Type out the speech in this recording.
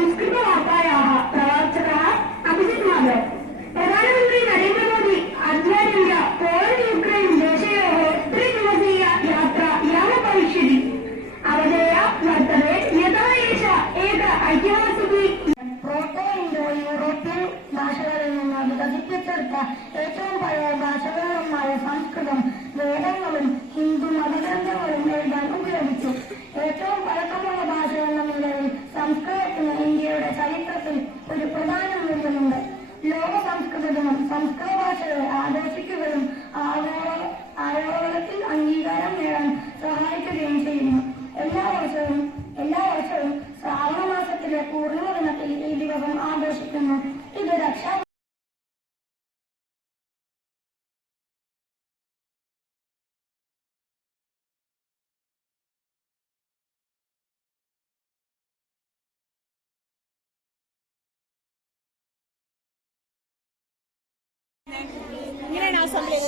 संस्कृतवार्तायाः प्रवाचकः अभिजित् माधव। प्रधानमन्त्री नरेन्द्र मोदी अद्य पोलैण्ड् यूक्रेन् देशयोः त्रिदिवसीय यात्रा यावत् भविष्यति। अवधेया वर्तते यतः एषा एक ऐतिहासिकी പ്രോട്ടോ ഇൻഡോ യൂറോപ്യൻ ഭാഷകളിൽ നിന്ന് വികസിപ്പിച്ചെടുത്ത ഏറ്റവും പഴയ ഭാഷകളിലൊന്നായ സംസ്കൃതം വേദങ്ങളും ഹിന്ദു മതഗ്രന്ഥങ്ങളും എഴുതാൻ ഉപയോഗിച്ചു. ഏറ്റവും പഴക്കമുള്ള ഭാഷ എന്ന നിലയിൽ സംസ്കൃതത്തിന് ഇന്ത്യയുടെ ചരിത്രത്തിൽ ഒരു പ്രധാന മൂല്യമുണ്ട്. ലോക സംസ്കൃത ദിനം സംസ്കൃത ഭാഷകളെ ആദർശിക്കുകയും ആഗോളതലത്തിൽ അംഗീകാരം നേടാൻ സഹായിക്കുകയും ചെയ്യുന്നു. എല്ലാ വർഷവും ശ്രാവണ മാസത്തിലെ പൂർണിമ ദിനത്തിൽ ഈ ദിവസം ആഘോഷിക്കുന്നു. ഇത് രക്ഷാ ഇങ്ങനെയാണ് അസംബ്ലി